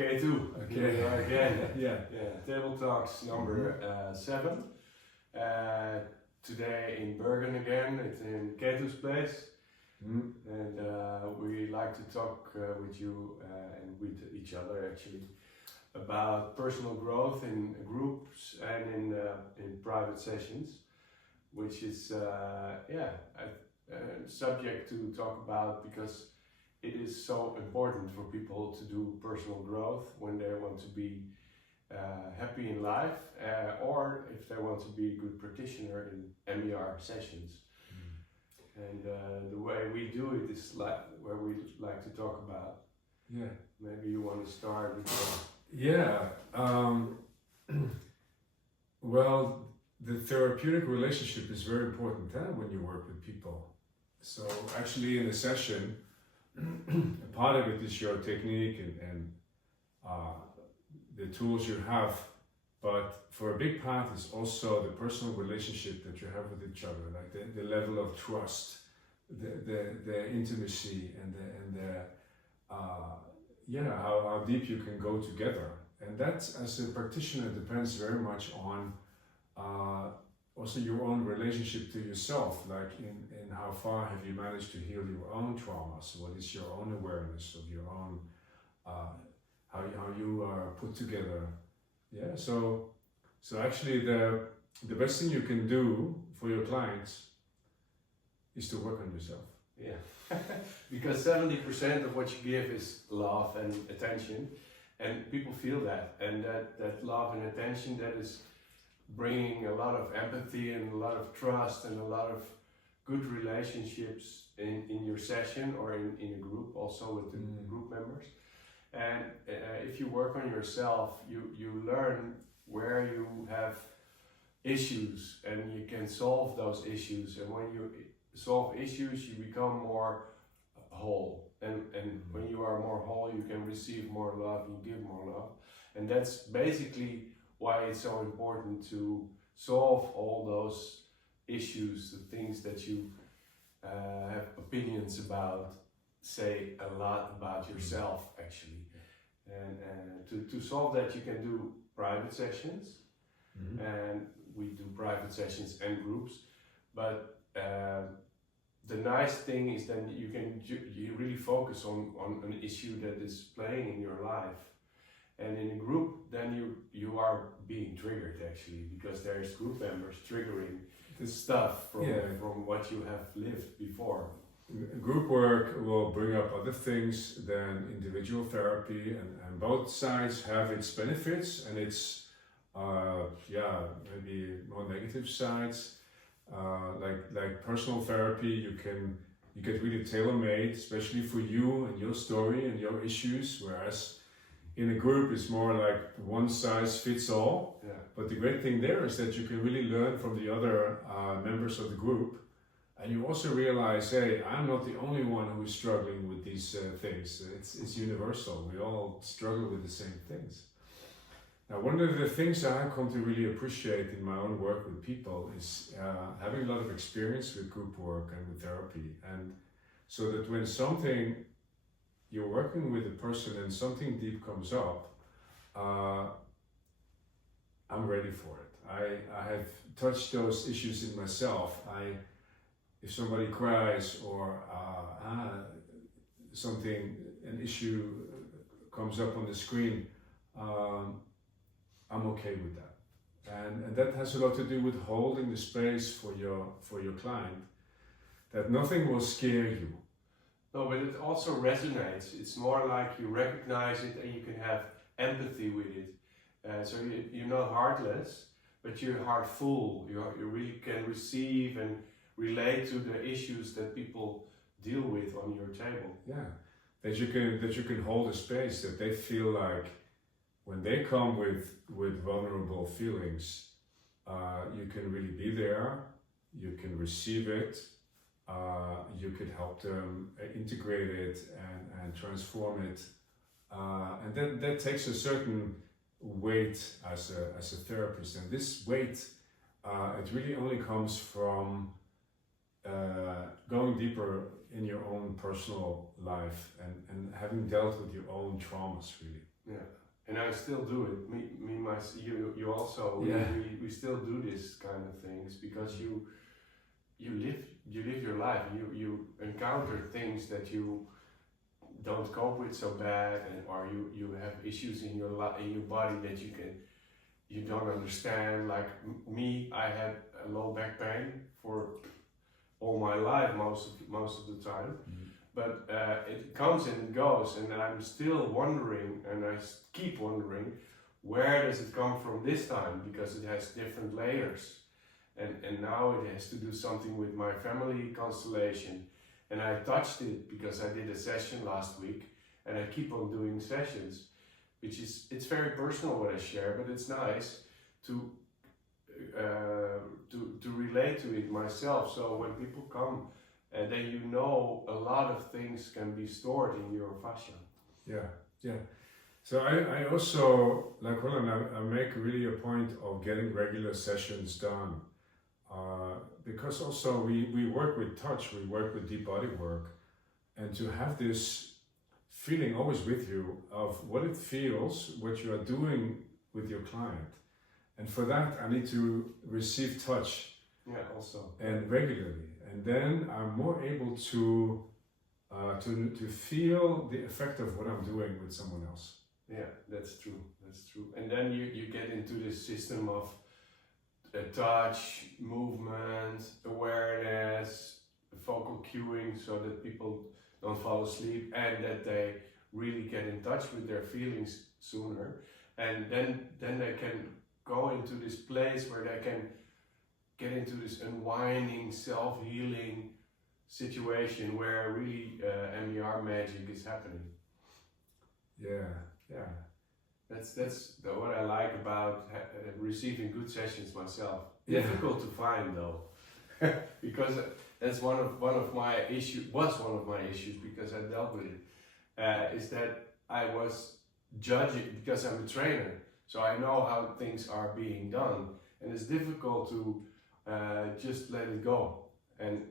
Ketu. Okay. Here we are again. Yeah. Table Talks number 7. Today in Bergen again. It's in Ketu's place. And we like to talk with you and with each other actually about personal growth in groups and in private sessions, which is a subject to talk about because it is so important for people to do personal growth when they want to be happy in life or if they want to be a good practitioner in MER sessions. And the way we do it is like where we like to talk about. Yeah. Maybe you want to start with well, the therapeutic relationship is very important when you work with people. So actually in a session, a part of it is your technique and the tools you have, but for a big part is also the personal relationship that you have with each other, like the level of trust, the intimacy and how deep you can go together. And that, as a practitioner, depends very much on also your own relationship to yourself, like in how far have you managed to heal your own traumas, what is your own awareness of your own, how you are put together. Yeah, so actually the best thing you can do for your clients is to work on yourself. Yeah, because 70% of what you give is love and attention, and people feel that, and that love and attention, that is bringing a lot of empathy and a lot of trust and a lot of good relationships in your session or in a group, also with the group members. And if you work on yourself, you learn where you have issues and you can solve those issues. And when you solve issues, you become more whole. And when you are more whole, you can receive more love, you give more love. And that's basically why it's so important to solve all those issues, the things that you have opinions about, say a lot about yourself actually. And to solve that, you can do private sessions, and we do private sessions and groups. But the nice thing is that you really focus on an issue that is playing in your life. And in a group, then you are being triggered actually, because there's group members triggering this stuff from what you have lived before. Group work will bring up other things than individual therapy, and both sides have its benefits and its maybe more negative sides. Like personal therapy, you get really tailor-made, especially for you and your story and your issues, whereas in a group it's more like one size fits all. Yeah. But the great thing there is that you can really learn from the other members of the group. And you also realize, hey, I'm not the only one who is struggling with these things. It's universal. We all struggle with the same things. Now, one of the things that I've come to really appreciate in my own work with people is having a lot of experience with group work and with therapy. And so that when you're working with a person and something deep comes up, I'm ready for it. I have touched those issues in myself. If somebody cries or an issue comes up on the screen, I'm okay with that. And that has a lot to do with holding the space for your client, that nothing will scare you. No, but it also resonates. It's more like you recognize it and you can have empathy with it. So you're not heartless, but you're heartful. You really can receive and relate to the issues that people deal with on your table. Yeah, that you can hold a space, that they feel like when they come with vulnerable feelings, you can really be there, you can receive it, you could help them integrate it and transform it, and that takes a certain weight as a therapist. And this weight, it really only comes from going deeper in your own personal life and having dealt with your own traumas, really. Yeah. and I still do it. You also. Yeah. We still do this kind of things because you live your life. You encounter things that you don't cope with so bad, or you have issues in your body that you don't understand. Like me, I had a low back pain for all my life, most of the time. But it comes and it goes, and I'm still wondering, and I keep wondering, where does it come from this time? Because it has different layers, and now it has to do something with my family constellation. And I touched it because I did a session last week, and I keep on doing sessions, it's very personal what I share, but it's nice to relate to it myself. So when people come, then you know a lot of things can be stored in your fascia. Yeah. So I also, like Roland, I make really a point of getting regular sessions done. Because also we work with touch, we work with deep body work, and to have this feeling always with you of what it feels, what you are doing with your client. And for that, I need to receive touch. Yeah, also. And regularly. And then I'm more able to feel the effect of what I'm doing with someone else. Yeah, that's true. And then you get into this system of touch, movement, awareness, focal cueing, so that people don't fall asleep and that they really get in touch with their feelings sooner. And then they can go into this place where they can get into this unwinding, self-healing situation where really MER magic is happening. Yeah. That's what I like about receiving good sessions myself. Yeah. Difficult to find though, because that's one of my issues. Was one of my issues because I dealt with it. Is that I was judging because I'm a trainer, so I know how things are being done, and it's difficult to just let it go and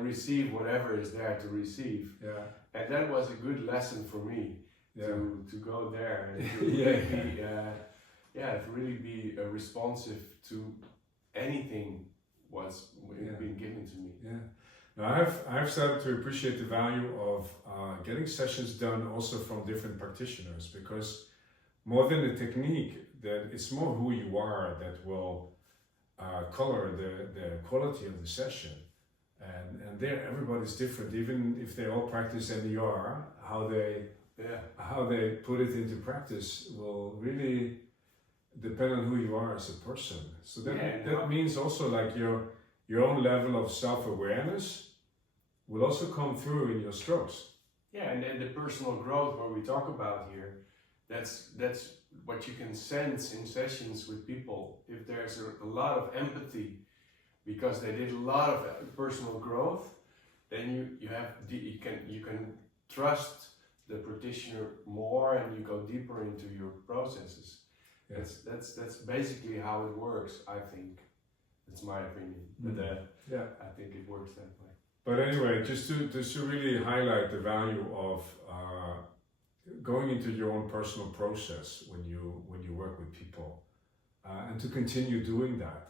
receive whatever is there to receive. Yeah. And that was a good lesson for me. To go there and to really be responsive to anything what's been given to me. Yeah. Now I've started to appreciate the value of getting sessions done also from different practitioners, because more than the technique, that it's more who you are that will color the quality of the session. And there everybody's different, even if they all practice MER, how they put it into practice will really depend on who you are as a person. So that means also like your own level of self-awareness will also come through in your strokes. Yeah, and then the personal growth where we talk about here, that's what you can sense in sessions with people. If there's a lot of empathy because they did a lot of personal growth, then you can trust the practitioner more, and you go deeper into your processes. Yes. That's basically how it works, I think. That's my opinion. But I think it works that way. But anyway, just to really highlight the value of going into your own personal process when you work with people, and to continue doing that.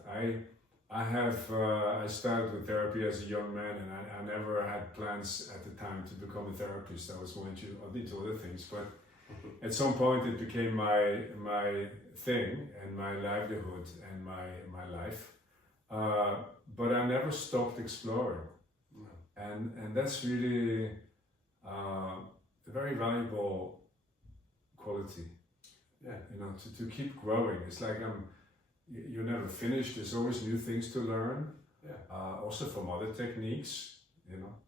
I started with therapy as a young man, and I never had plans at the time to become a therapist. I was going into other things, but at some point it became my thing and my livelihood and my life. But I never stopped exploring, and that's really a very valuable quality. Yeah, to keep growing. It's like you're never finished. There's always new things to learn. Yeah. Also from other techniques,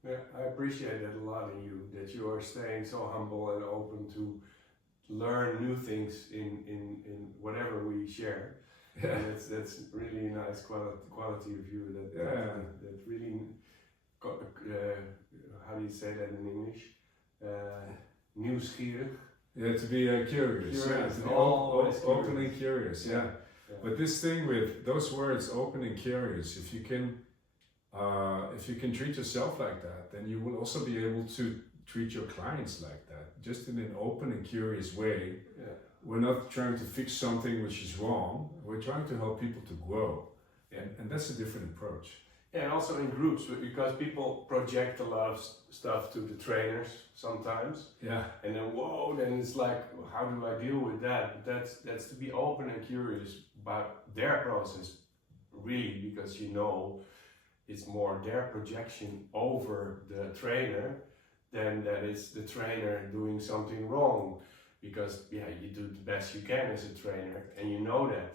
Yeah, I appreciate that a lot in you, that you are staying so humble and open to learn new things in whatever we share. Yeah. And that's really a nice quality of you. That really, how do you say that in English? Nieuwsgierig. Yeah, to be curious. Curious. To be open and curious. Yeah. But this thing with those words, open and curious, if you can treat yourself like that, then you will also be able to treat your clients like that, just in an open and curious way. Yeah. we're not trying to fix something which is wrong. We're trying to help people to grow, and that's a different approach. Yeah, and also in groups, because people project a lot of stuff to the trainers sometimes. Yeah. And then whoa, then it's like, how do I deal with that? But that's to be open and curious about their process, really, because you know it's more their projection over the trainer than that it's the trainer doing something wrong. Because yeah, you do the best you can as a trainer, and you know that.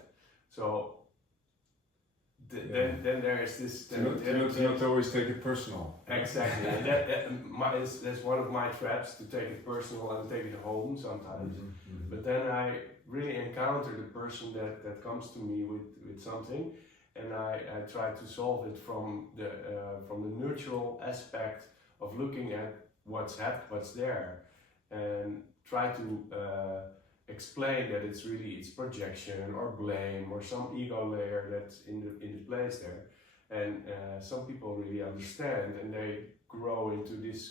So then there is this. To not always take it personal. Exactly, and that's one of my traps, to take it personal and take it home sometimes. But then I really encounter the person that comes to me with something, and I try to solve it from the neutral aspect of looking at what's there, and try to explain that it's projection or blame or some ego layer that's in the place there, and some people really understand, and they grow into this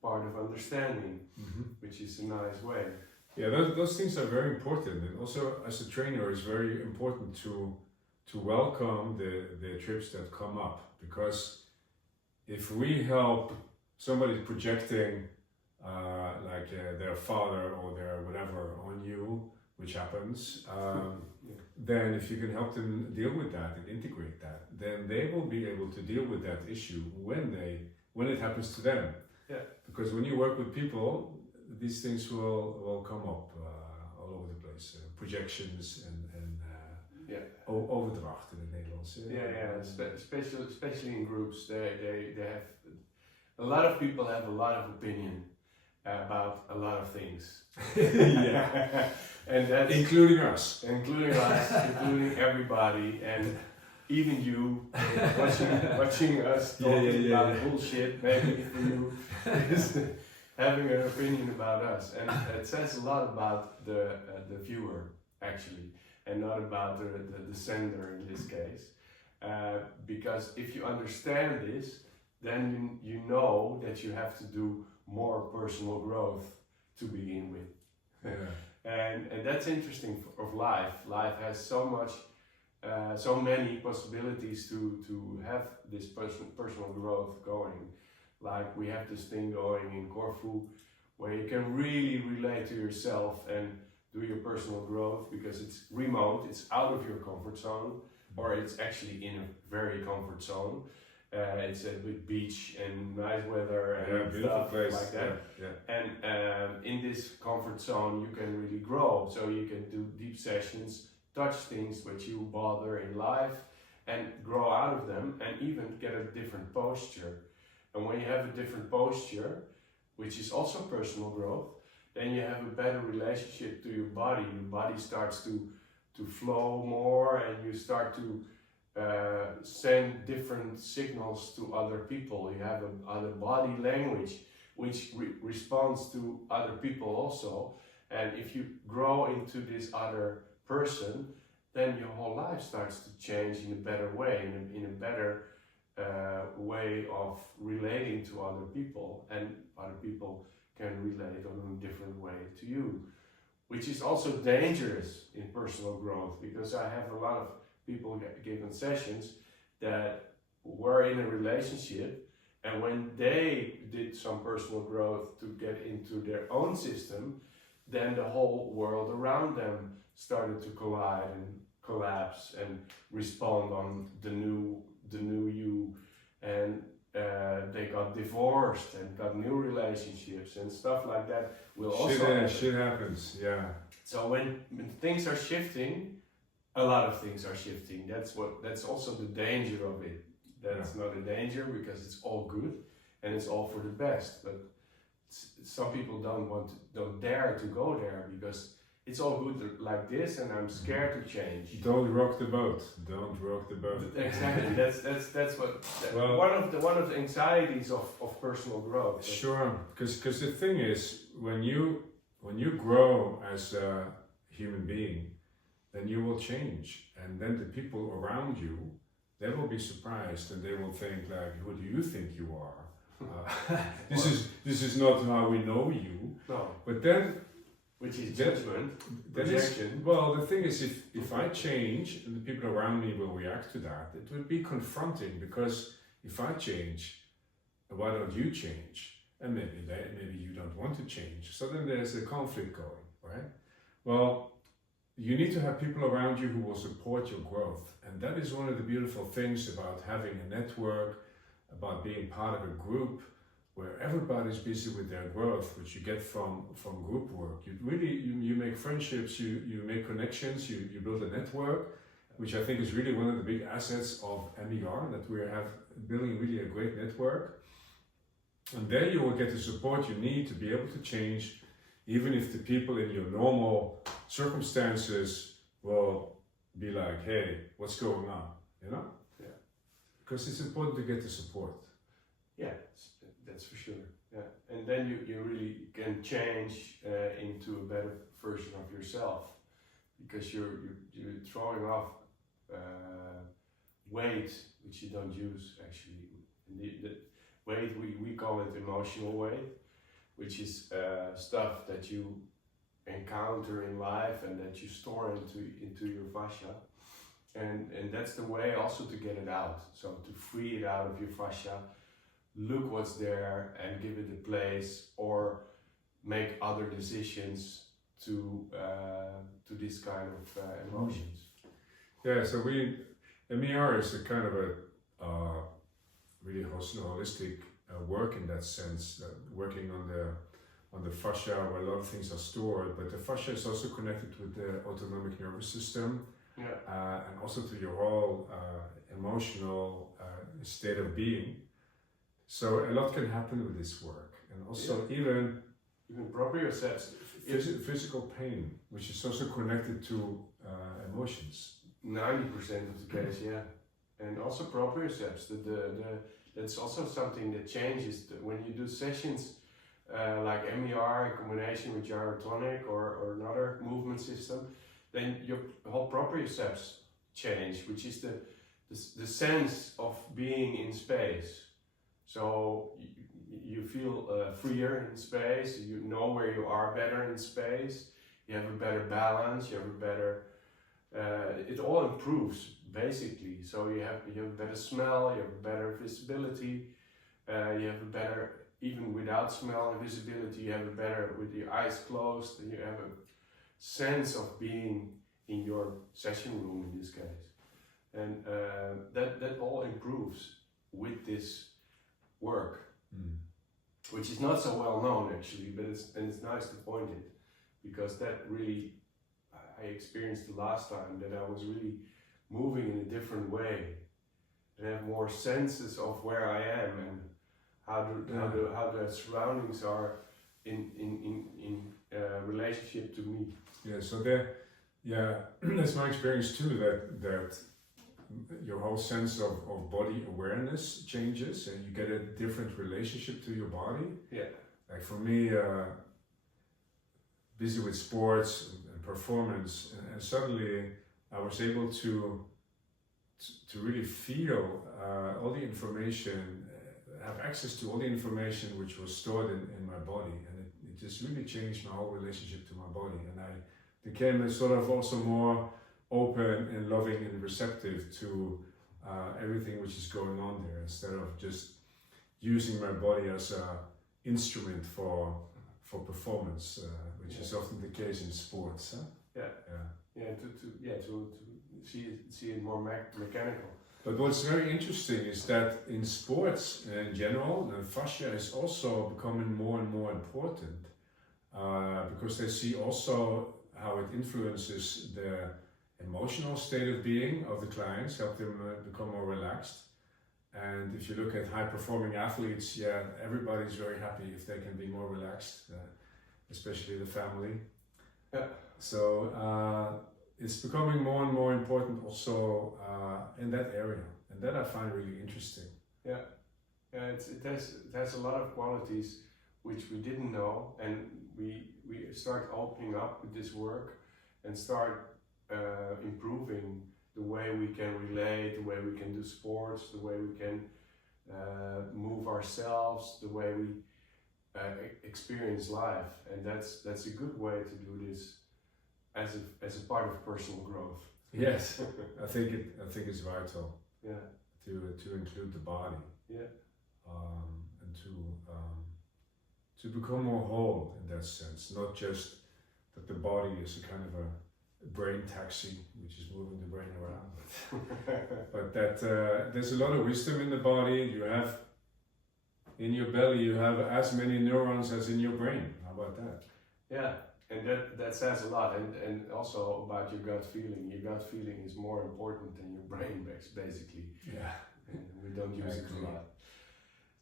part of understanding, which is a nice way. Yeah, those things are very important, and also as a trainer, it's very important to welcome the trips that come up, because if we help somebody projecting their father or their whatever on you, which happens, then if you can help them deal with that and integrate that, then they will be able to deal with that issue when it happens to them. Yeah. Because when you work with people, these things will come up all over the place. Projections and overdracht in the Netherlands. Especially in groups, they have a lot of people have a lot of opinion about a lot of things. Yeah. And that's including us, including everybody, and even you watching us talking about bullshit. Maybe for you is having an opinion about us, and it says a lot about the viewer actually, and not about the sender in this case. Because if you understand this, then you know that you have to do more personal growth to begin with. And that's interesting of life. Life has so many possibilities to have this personal growth going. Like we have this thing going in Corfu where you can really relate to yourself and do your personal growth, because it's remote, it's out of your comfort zone, or it's actually in a very comfort zone. It's with beach and nice weather and stuff place like that. And in this comfort zone, you can really grow. So you can do deep sessions, touch things which you bother in life, and grow out of them, and even get a different posture. And when you have a different posture, which is also personal growth, then you have a better relationship to your body. Your body starts to flow more, and you start to send different signals to other people. You have other body language which responds to other people also. And if you grow into this other person, then your whole life starts to change in a better way, in a better way of relating to other people, and other people can relate on a different way to you, which is also dangerous in personal growth, because I have a lot of people given sessions that were in a relationship, and when they did some personal growth to get into their own system, then the whole world around them started to collide and collapse and respond on the new you, and they got divorced and got new relationships and stuff like that. Shit happens, yeah. So when things are shifting, a lot of things are shifting. That's also the danger of it. That's not a danger, because it's all good and it's all for the best. But some people don't dare to go there, because it's all good like this, and I'm scared to change. Don't rock the boat. Don't rock the boat. Exactly. That's one of the anxieties of personal growth. Sure, because the thing is, when you grow as a human being, then you will change, and then the people around you, they will be surprised, and they will think like, who do you think you are? This is not how we know you. No. But then which is judgment, That is, projection. well, the thing is, if I change and the people around me will react to that, it would be confronting, because if I change, why don't you change? And maybe you don't want to change. So then there's a conflict going, right? Well, you need to have people around you who will support your growth. And that is one of the beautiful things about having a network, about being part of a group where everybody's busy with their growth, which you get from group work. You make friendships, you make connections, you build a network, which I think is really one of the big assets of MER, that we have building really a great network. And there you will get the support you need to be able to change, even if the people in your normal circumstances will be like, hey, what's going on, you know? Yeah. Because it's important to get the support. Yeah, that's for sure. Yeah, and then you really can change into a better version of yourself, because you're throwing off weight which you don't use actually. The weight, we call it emotional weight, which is stuff that you encounter in life and that you store into your fascia, and that's the way also to get it out. So to free it out of your fascia, look what's there and give it a place, or make other decisions to this kind of emotions. Yeah, so MER is a kind of a really holistic work in that sense, working on the fascia where a lot of things are stored, but the fascia is also connected with the autonomic nervous system, and also to your whole emotional state of being. So a lot can happen with this work, and also even propriocepts, physical pain, which is also connected to emotions. 90% of the case, yeah, and also propriocepts. That's also something that changes when you do sessions like MER in combination with gyrotonic or another movement system. Then your whole propriocepts change, which is the sense of being in space. So you feel freer in space, you know where you are better in space, you have a better balance, you have a better, it all improves basically. So you have a better smell, you have a better visibility, you have a better, even without smell and visibility, you have a better, with your eyes closed, and you have a sense of being in your session room in this case. And that all improves with this work, which is not so well known actually, but it's nice to point it, because that really I experienced the last time, that I was really moving in a different way and have more senses of where I am and how the surroundings are in relationship to me. Yeah, so that's my experience too, that your whole sense of body awareness changes and you get a different relationship to your body. Yeah. Like for me, busy with sports and performance, and suddenly I was able to really feel all the information, have access to all the information which was stored in my body, and it just really changed my whole relationship to my body, and I became a sort of also more open and loving and receptive to everything which is going on there, instead of just using my body as an instrument for performance, which is often the case in sports. Huh? To see it more mechanical. But what's very interesting is that in sports in general, the fascia is also becoming more and more important, because they see also how it influences the emotional state of being of the clients, help them become more relaxed. And if you look at high-performing athletes, everybody's very happy if they can be more relaxed, especially the family. Yeah. So it's becoming more and more important also in that area, and that I find really interesting. Yeah, it has a lot of qualities which we didn't know, and we start opening up with this work and start improving the way we can relate, the way we can do sports, the way we can move ourselves, the way we experience life, and that's a good way to do this as a part of personal growth. Yes, I think it's vital. Yeah. To include the body. Yeah. And to become more whole in that sense, not just that the body is a kind of a brain taxi which is moving the brain around, but that there's a lot of wisdom in the body. You have in your belly, you have as many neurons as in your brain. How about that? Yeah, and that says a lot, and also about your gut feeling. Your gut feeling is more important than your brain, basically. Yeah, and we don't use it a lot.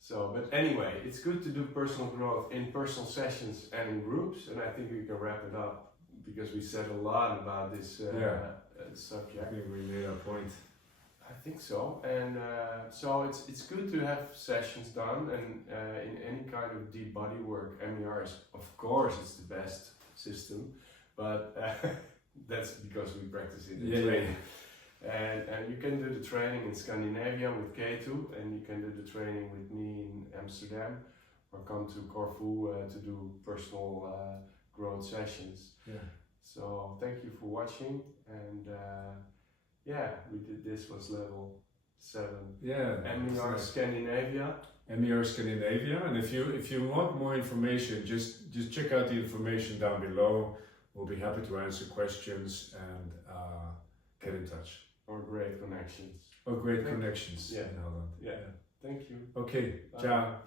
So, but anyway, it's good to do personal growth in personal sessions and in groups, and I think we can wrap it up because we said a lot about this subject. I think we made our point. I think so, and so it's good to have sessions done, and in any kind of deep body work, MER is, of course, it's the best system, but that's because we practice it in training. And you can do the training in Scandinavia with Ketu, and you can do the training with me in Amsterdam, or come to Corfu to do personal growth sessions. Yeah. So thank you for watching, and yeah, we did this was level 7. Yeah. MER Scandinavia. MER Scandinavia, and if you want more information, just check out the information down below. We'll be happy to answer questions and get in touch. Or great connections. Or great connections Yeah. in Holland. Yeah. Thank you. Okay, Bye. ciao.